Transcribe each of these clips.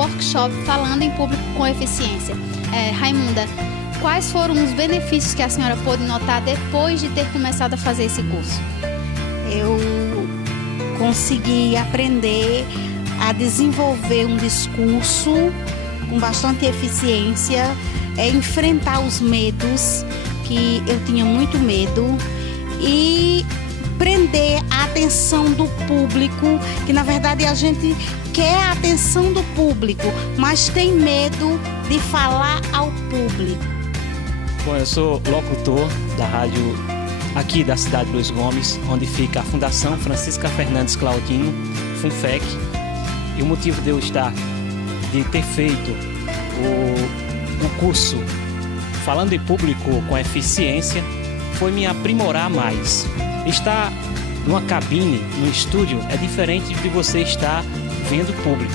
workshop Falando em Público com Eficiência. Raimunda, quais foram os benefícios que a senhora pôde notar depois de ter começado a fazer esse curso? Eu consegui aprender a desenvolver um discurso com bastante eficiência, enfrentar os medos, que eu tinha muito medo, e prender a atenção do público, que na verdade a gente quer a atenção do público, mas tem medo de falar ao público. Bom, eu sou locutor da rádio aqui da cidade de Luiz Gomes, onde fica a Fundação Francisca Fernandes Claudino, FUNFEC. E o motivo de eu de ter feito o curso Falando em Público com Eficiência foi me aprimorar mais. Estar numa cabine, no estúdio, é diferente de você estar vendo o público.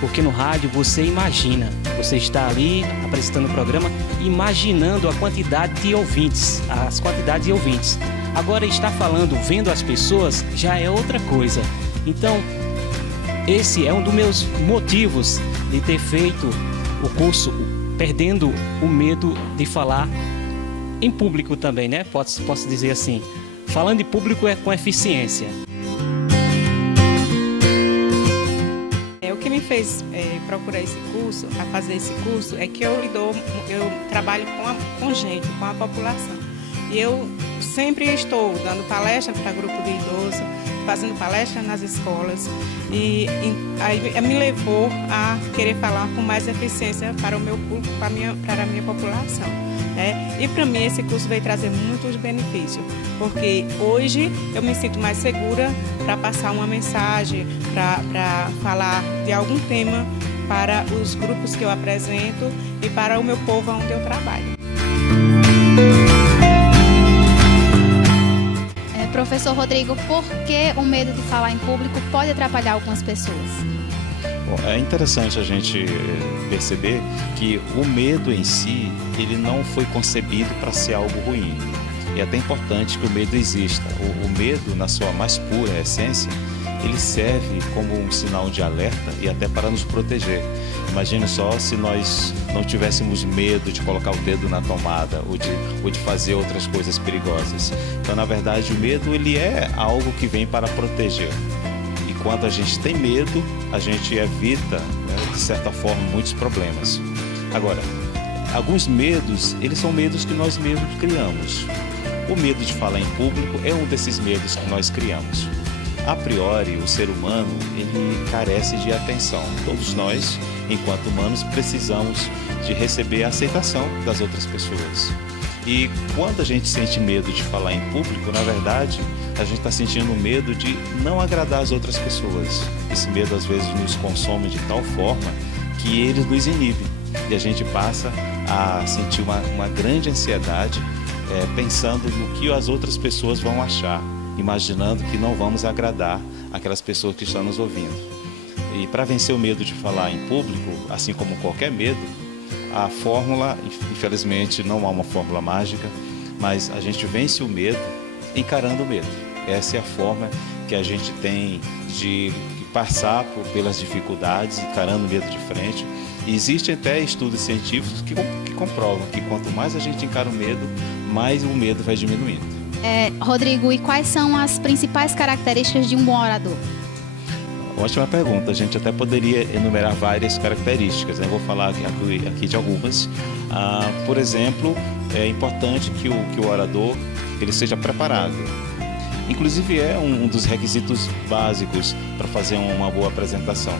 Porque no rádio você imagina, você está ali apresentando o programa, imaginando a quantidade de ouvintes, as quantidades de ouvintes. Agora estar falando, vendo as pessoas, já é outra coisa. Então, esse é um dos meus motivos de ter feito o curso, perdendo o medo de falar em público também, né? Posso dizer assim, falando em público é com eficiência. O que me fez procurar esse curso, a fazer esse curso, é que eu trabalho com gente, com a população. E eu sempre estou dando palestra para grupo de idosos, fazendo palestra nas escolas, e aí me levou a querer falar com mais eficiência para o meu público, para a minha população. E para mim esse curso veio trazer muitos benefícios, porque hoje eu me sinto mais segura para passar uma mensagem, para falar de algum tema para os grupos que eu apresento e para o meu povo onde eu trabalho. Professor Rodrigo, por que o medo de falar em público pode atrapalhar algumas pessoas? Bom, é interessante a gente perceber que o medo em si, ele não foi concebido para ser algo ruim. E é até importante que o medo exista. O medo, na sua mais pura essência, ele serve como um sinal de alerta e até para nos proteger. Imagine só se nós não tivéssemos medo de colocar o dedo na tomada ou de fazer outras coisas perigosas. Então, na verdade, o medo ele é algo que vem para proteger. E quando a gente tem medo, a gente evita, de certa forma, muitos problemas. Agora, alguns medos, eles são medos que nós mesmos criamos. O medo de falar em público é um desses medos que nós criamos. A priori, o ser humano, ele carece de atenção. Todos nós, enquanto humanos, precisamos de receber a aceitação das outras pessoas. E quando a gente sente medo de falar em público, na verdade, a gente está sentindo medo de não agradar as outras pessoas. Esse medo, às vezes, nos consome de tal forma que ele nos inibe. E a gente passa a sentir uma grande ansiedade, pensando no que as outras pessoas vão achar, imaginando que não vamos agradar aquelas pessoas que estão nos ouvindo. E para vencer o medo de falar em público, assim como qualquer medo, a fórmula, infelizmente não há uma fórmula mágica, mas a gente vence o medo encarando o medo. Essa é a forma que a gente tem de passar pelas dificuldades, encarando o medo de frente. E existem até estudos científicos que comprovam que quanto mais a gente encara o medo, mais o medo vai diminuindo. Rodrigo, e quais são as principais características de um bom orador? Ótima pergunta. A gente até poderia enumerar várias características, né? Vou falar aqui de algumas. Por exemplo, é importante que o orador ele seja preparado. Inclusive é um dos requisitos básicos para fazer uma boa apresentação.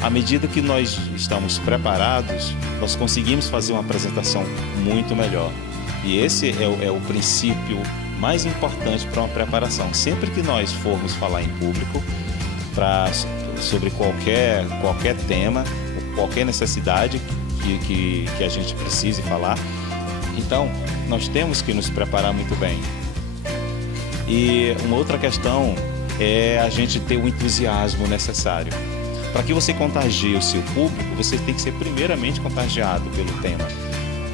À medida que nós estamos preparados, nós conseguimos fazer uma apresentação muito melhor. E esse é o princípio mais importante para uma preparação. Sempre que nós formos falar em público sobre qualquer tema, qualquer necessidade que a gente precise falar, então nós temos que nos preparar muito bem. E uma outra questão é a gente ter o entusiasmo necessário. Para que você contagie o seu público, você tem que ser primeiramente contagiado pelo tema.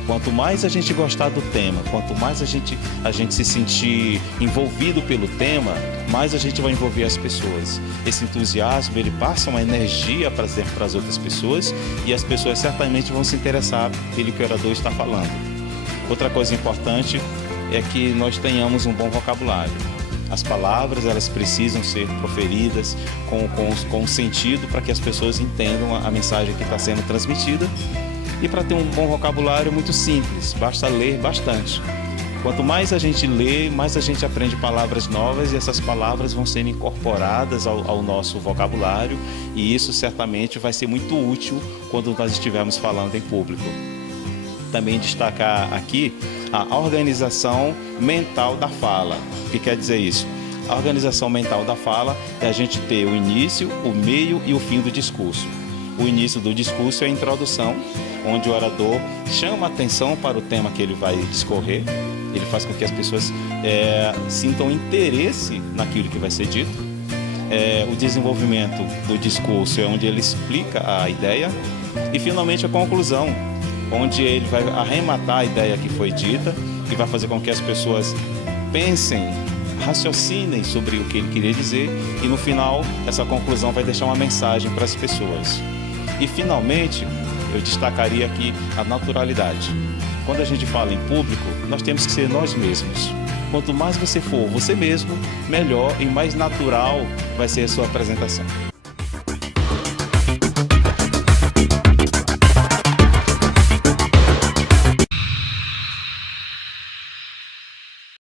Quanto mais a gente gostar do tema, quanto mais a gente se sentir envolvido pelo tema, mais a gente vai envolver as pessoas. Esse entusiasmo, ele passa uma energia para as outras pessoas e as pessoas certamente vão se interessar pelo que o orador está falando. Outra coisa importante é que nós tenhamos um bom vocabulário. As palavras, elas precisam ser proferidas com sentido para que as pessoas entendam a mensagem que está sendo transmitida. E para ter um bom vocabulário é muito simples, basta ler bastante. Quanto mais a gente lê, mais a gente aprende palavras novas e essas palavras vão sendo incorporadas ao nosso vocabulário e isso certamente vai ser muito útil quando nós estivermos falando em público. Também destacar aqui a organização mental da fala. O que quer dizer isso? A organização mental da fala é a gente ter o início, o meio e o fim do discurso. O início do discurso é a introdução, onde o orador chama a atenção para o tema que ele vai discorrer. Ele faz com que as pessoas sintam interesse naquilo que vai ser dito. O desenvolvimento do discurso é onde ele explica a ideia. E, finalmente, a conclusão, onde ele vai arrematar a ideia que foi dita e vai fazer com que as pessoas pensem, raciocinem sobre o que ele queria dizer e, no final, essa conclusão vai deixar uma mensagem para as pessoas. E, finalmente, eu destacaria aqui a naturalidade. Quando a gente fala em público, nós temos que ser nós mesmos. Quanto mais você for você mesmo, melhor e mais natural vai ser a sua apresentação.